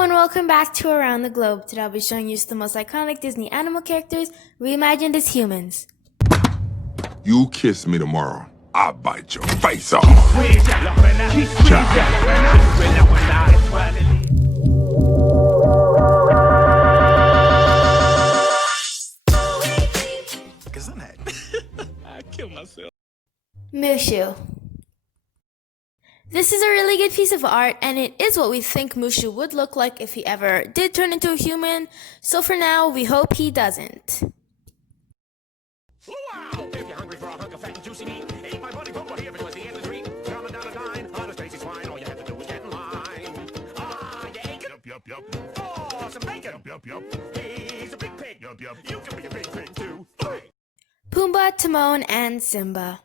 Hello and welcome back to Around the Globe. Today I'll be showing you the most iconic Disney animal characters reimagined as humans. You kiss me tomorrow, I'll bite your face off. I kill myself. Mushu. This is a really good piece of art, and it is what we think Mushu would look like if he ever did turn into a human. So for now, we hope he doesn't. If you're hungry for a hunk of fat and juicy meat, eat my buddy Pumba here because the end is sweet. Coming down a dine, on a Stacy's fine, all you have to do is get in line. Ah, you ate it? Yup. Oh, some bacon? Yup. He's a big pig. Yup. You can be a big pig too. Pumbaa, Timon, and Simba.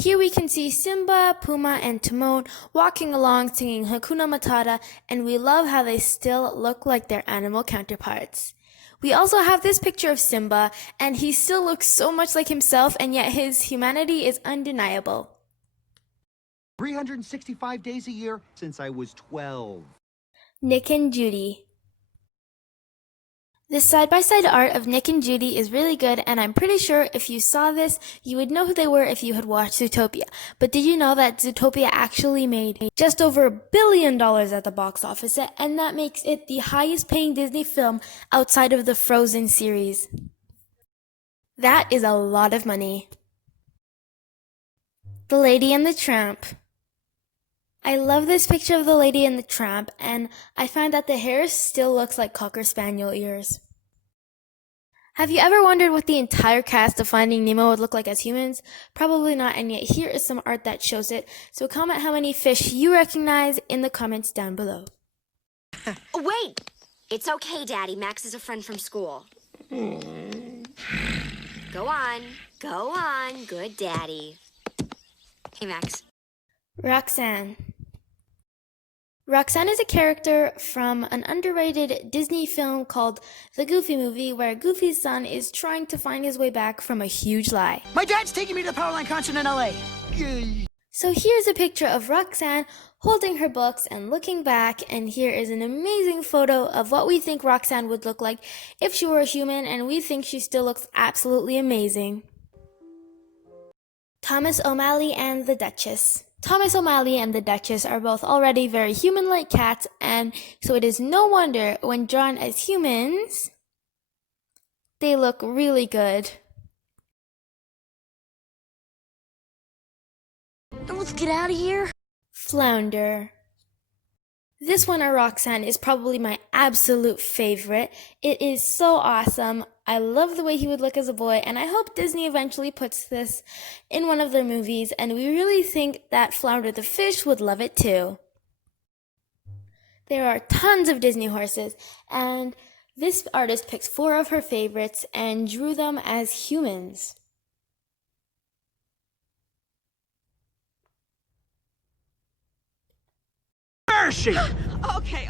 Here we can see Simba, Pumbaa, and Timon walking along singing Hakuna Matata, and we love how they still look like their animal counterparts. We also have this picture of Simba, and he still looks so much like himself, and yet his humanity is undeniable. 365 days a year since I was 12. Nick and Judy. This side-by-side art of Nick and Judy is really good, and I'm pretty sure if you saw this, you would know who they were if you had watched Zootopia. But did you know that Zootopia actually made just over $1 billion at the box office, and that makes it the highest-paying Disney film outside of the Frozen series? That is a lot of money. The Lady and the Tramp. I love this picture of the Lady and the Tramp, and I find that the hair still looks like Cocker Spaniel ears. Have you ever wondered what the entire cast of Finding Nemo would look like as humans? Probably not, and yet here is some art that shows it. So comment how many fish you recognize in the comments down below. Wait! It's okay, Daddy. Max is a friend from school. Go on. Good Daddy. Hey, Max. Roxanne. Roxanne is a character from an underrated Disney film called The Goofy Movie, where Goofy's son is trying to find his way back from a huge lie. My dad's taking me to the Powerline concert in LA. So here's a picture of Roxanne holding her books and looking back, and here is an amazing photo of what we think Roxanne would look like if she were a human, and we think she still looks absolutely amazing. Thomas O'Malley and the Duchess. Thomas O'Malley and the Duchess are both already very human-like cats, and so it is no wonder when drawn as humans, they look really good. Let's get out of here. Flounder. This one, or Roxanne, is probably my absolute favorite. It is so awesome. I love the way he would look as a boy, and I hope Disney eventually puts this in one of their movies, and we really think that Flounder the fish would love it too. There are tons of Disney horses, and this artist picked 4 of her favorites and drew them as humans.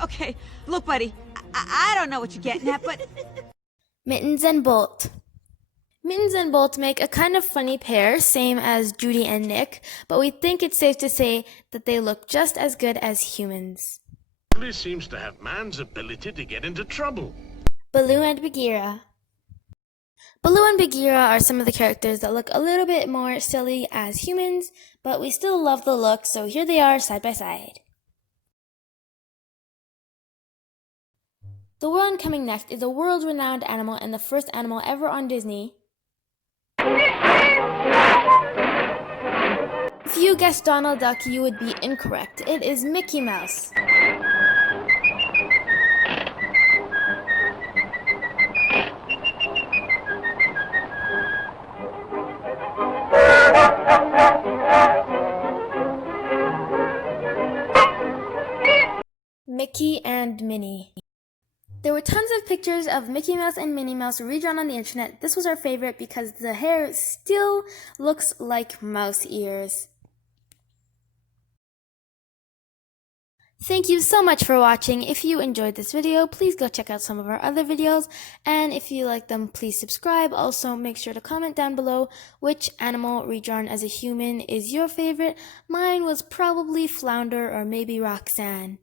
Okay. Look, buddy, I don't know what you're getting at, but... Mittens and Bolt. Mittens and Bolt make a kind of funny pair, same as Judy and Nick, but we think it's safe to say that they look just as good as humans. He seems to have man's ability to get into trouble. Baloo and Bagheera. Baloo and Bagheera are some of the characters that look a little bit more silly as humans, but we still love the look, so here they are side by side. The World Coming Next is a world-renowned animal and the first animal ever on Disney. If you guessed Donald Duck, you would be incorrect. It is Mickey Mouse. Mickey and Minnie. There were tons of pictures of Mickey Mouse and Minnie Mouse redrawn on the internet. This was our favorite because the hair still looks like mouse ears. Thank you so much for watching. If you enjoyed this video, please go check out some of our other videos. And if you like them, please subscribe. Also, make sure to comment down below which animal redrawn as a human is your favorite. Mine was probably Flounder or maybe Roxanne.